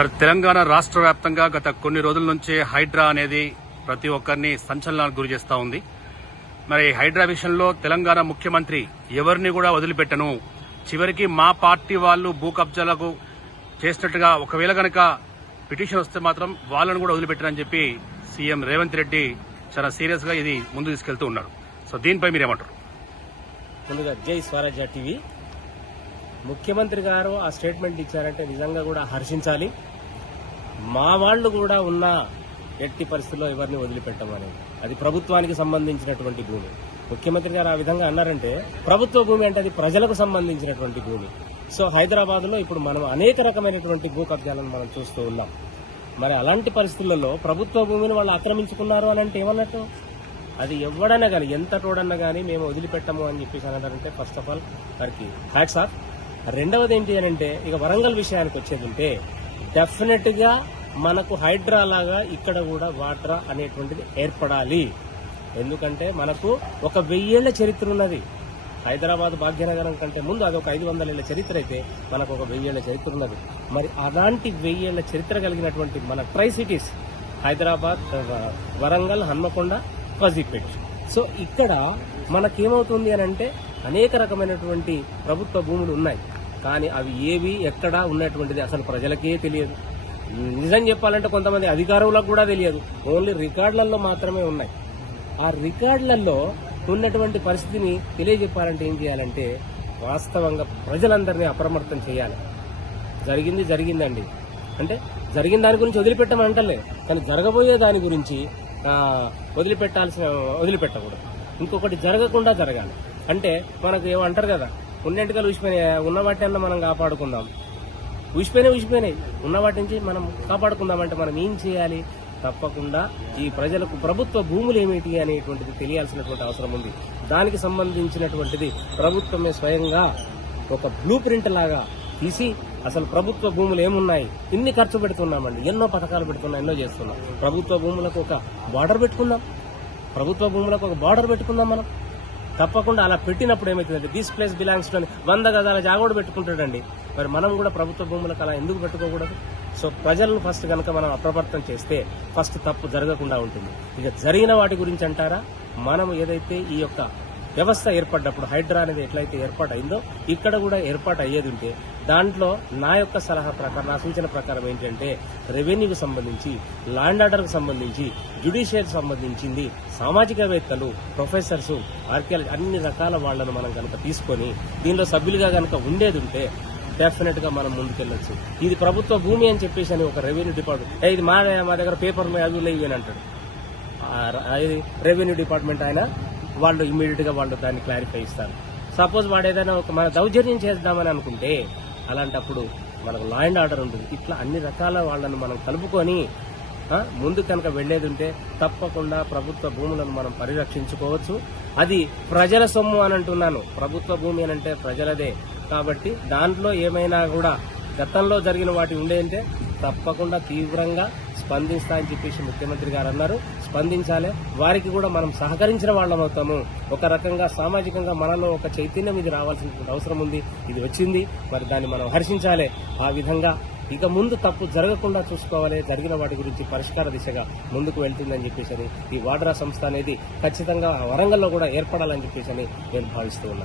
తెలంగాణ రాష్ట్ర వ్యాప్తంగా గత కొన్ని రోజుల నుంచి హైడ్రా అనేది ప్రతి ఒక్కరిని సంచలనానికి గురి చేస్తా ఉంది. మరి హైడ్రా విషయంలో తెలంగాణ ముఖ్యమంత్రి ఎవరిని కూడా వదిలిపెట్టను, చివరికి మా పార్టీ వాళ్ళు భూ కబ్జాలకు చేసినట్టుగా ఒకవేళ గనక పిటిషన్ వస్తే మాత్రం వాళ్ళను కూడా వదిలిపెట్టనని చెప్పి సీఎం రేవంత్ రెడ్డి చాలా సీరియస్ గా ఇది ముందు తీసుకెళ్తూ ఉన్నారు. సో దీనిపై మీరేమంటారు? ముందుగా జై స్వరాజ్య టీవీ. ముఖ్యమంత్రి గారు ఆ స్టేట్మెంట్ ఇచ్చారంటే నిజంగా కూడా హర్షించాలి. మా వాళ్ళు కూడా ఉన్న ఎట్టి పరిస్థితుల్లో ఎవరిని వదిలిపెట్టమని, అది ప్రభుత్వానికి సంబంధించినటువంటి భూమి. ముఖ్యమంత్రి గారు ఆ విధంగా అన్నారంటే ప్రభుత్వ భూమి అంటే అది ప్రజలకు సంబంధించినటువంటి భూమి. సో హైదరాబాద్ లో ఇప్పుడు మనం అనేక రకమైనటువంటి భూ కబ్జాలను మనం చూస్తూ ఉన్నాం. మరి అలాంటి పరిస్థితులలో ప్రభుత్వ భూమిని వాళ్ళు ఆక్రమించుకున్నారు అని అంటే ఏమన్నట్టు? అది ఎవడైనా కానీ ఎంత తోడన్నా కానీ మేము వదిలిపెట్టము అని చెప్పేసి అన్నారంటే ఫస్ట్ ఆఫ్ ఆల్ వారికి హ్యాట్స్ ఆఫ్. రెండవది ఏంటి అని అంటే ఇక వరంగల్ విషయానికి వచ్చేది ఉంటే డెఫినెట్ గా మనకు హైడ్రా లాగా ఇక్కడ కూడా వాడ్రా అనేటువంటిది ఏర్పడాలి. ఎందుకంటే మనకు ఒక 1000 ఏళ్ల చరిత్ర ఉన్నది. హైదరాబాద్ భాగ్యనగరం కంటే ముందు అది ఒక 500 ఏళ్ల చరిత్ర అయితే మనకు ఒక 1000 ఏళ్ల చరిత్ర ఉన్నది. మరి అలాంటి 1000 ఏళ్ల చరిత్ర కలిగినటువంటి మన tri cities Hyderabad, Warangal, Hanamkonda, Kazipet. So ఇక్కడ మనకేమవుతుంది అని అంటే అనేక రకమైనటువంటి ప్రభుత్వ భూములు ఉన్నాయి, కానీ అవి ఏవి ఎక్కడా ఉన్నటువంటిది అసలు ప్రజలకే తెలియదు. నిజం చెప్పాలంటే కొంతమంది అధికారులకు కూడా తెలియదు. ఓన్లీ రికార్డులలో మాత్రమే ఉన్నాయి. ఆ రికార్డులలో ఉన్నటువంటి పరిస్థితిని తెలియజెప్పాలంటే ఏం చేయాలంటే వాస్తవంగా ప్రజలందరినీ అప్రమత్తం చేయాలి. జరిగిందండి అంటే జరిగిన దాని గురించి వదిలిపెట్టమంటలే, కానీ జరగబోయే దాని గురించి వదిలిపెట్టకూడదు. ఇంకొకటి జరగకుండా జరగాలి. అంటే మనకు ఏమంటారు కదా, ఉన్నెంటికలు ఊసిపోయినాయి, ఉన్న వాటి అన్న మనం కాపాడుకుందాం. ఊసిపోయినాయి, ఉన్న వాటి నుంచి మనం కాపాడుకుందామంటే మనం ఏం చేయాలి? తప్పకుండా ఈ ప్రజలకు ప్రభుత్వ భూములు ఏమిటి అనేటువంటిది తెలియాల్సినటువంటి అవసరం ఉంది. దానికి సంబంధించినటువంటిది ప్రభుత్వమే స్వయంగా ఒక బ్లూ ప్రింట్ లాగా తీసి అసలు ప్రభుత్వ భూములు ఏమున్నాయి, ఇన్ని ఖర్చు పెడుతున్నామండి, ఎన్నో పథకాలు పెడుతున్నాం, ఎన్నో చేస్తున్నాం. ప్రభుత్వ భూములకు ఒక బార్డర్ పెట్టుకుందాం. మనం తప్పకుండా అలా పెట్టినప్పుడు ఏమవుతుందంటే దిస్ ప్లేస్ బిలాంగ్స్ టు 100 గజాల జాగోడు పెట్టుకుంటాడండి. మరి మనం కూడా ప్రభుత్వ భూములకు అలా ఎందుకు పెట్టుకోకూడదు? సో ప్రజలను ఫస్ట్ కనుక మనం అప్రమత్తం చేస్తే ఫస్ట్ తప్పు జరగకుండా ఉంటుంది. ఇక జరిగిన వాటి గురించి అంటారా, మనం ఏదైతే ఈ యొక్క వ్యవస్థ ఏర్పడ్డప్పుడు హైడ్రా అనేది ఎట్లయితే ఏర్పాటైందో ఇక్కడ కూడా ఏర్పాటు అయ్యేది ఉంటే దాంట్లో నా యొక్క సలహా ప్రకారం, నా సూచన ప్రకారం ఏంటంటే రెవెన్యూకి సంబంధించి, ల్యాండ్ ఆర్డర్కి సంబంధించి, జ్యుడిషియరీకి సంబంధించింది, సామాజికవేత్తలు, ప్రొఫెసర్స్, ఆర్కియాలజీ, అన్ని రకాల వాళ్లను మనం కనుక తీసుకొని దీనిలో సభ్యులుగా కనుక ఉండేది ఉంటే డెఫినెట్ గా మనం ముందుకెళ్లొచ్చు. ఇది ప్రభుత్వ భూమి అని చెప్పేసి అని ఒక రెవెన్యూ డిపార్ట్మెంట్ ఇది మా దగ్గర పేపర్లు అదులే ఇవి అని అంటాడు. రెవెన్యూ డిపార్ట్మెంట్ ఆయన వాళ్ళు ఇమ్మీడియట్ గా వాళ్ళు దాన్ని క్లారిఫై ఇస్తారు. సపోజ్ వాడు ఏదైనా ఒక మన దౌర్జన్యం చేద్దామని అనుకుంటే అలాంటప్పుడు మనకు లా అండ్ ఆర్డర్ ఉంటుంది. ఇట్లా అన్ని రకాల వాళ్ళని మనం కలుపుకొని ముందు కనుక వెళ్లేది ఉంటే తప్పకుండా ప్రభుత్వ భూములను మనం పరిరక్షించుకోవచ్చు. అది ప్రజల సొమ్ము అని అంటున్నాను. ప్రభుత్వ భూమి అని అంటే ప్రజలదే కాబట్టి దాంట్లో ఏమైనా కూడా గతంలో జరిగిన వాటి ఉండేంటే తప్పకుండా తీవ్రంగా స్పందిస్తా అని చెప్పేసి ముఖ్యమంత్రి గారు అన్నారు. స్పందించాలి. వారికి కూడా మనం సహకరించిన వాళ్ళం అవుతాము. ఒక రకంగా సామాజికంగా మనలో ఒక చైతన్యం ఇది రావాల్సిన అవసరం ఉంది. ఇది వచ్చింది, మరి దాన్ని మనం హర్షించాలి. ఆ విధంగా ఇక ముందు తప్పు జరగకుండా చూసుకోవాలి. జరిగిన వాటి గురించి పరిష్కార దిశగా ముందుకు వెళ్తుందని చెప్పేసి ఈ వాడ్రా సంస్థ అనేది ఖచ్చితంగా వరంగల్లో కూడా ఏర్పడాలని చెప్పేసి నేను భావిస్తూ ఉన్నాను.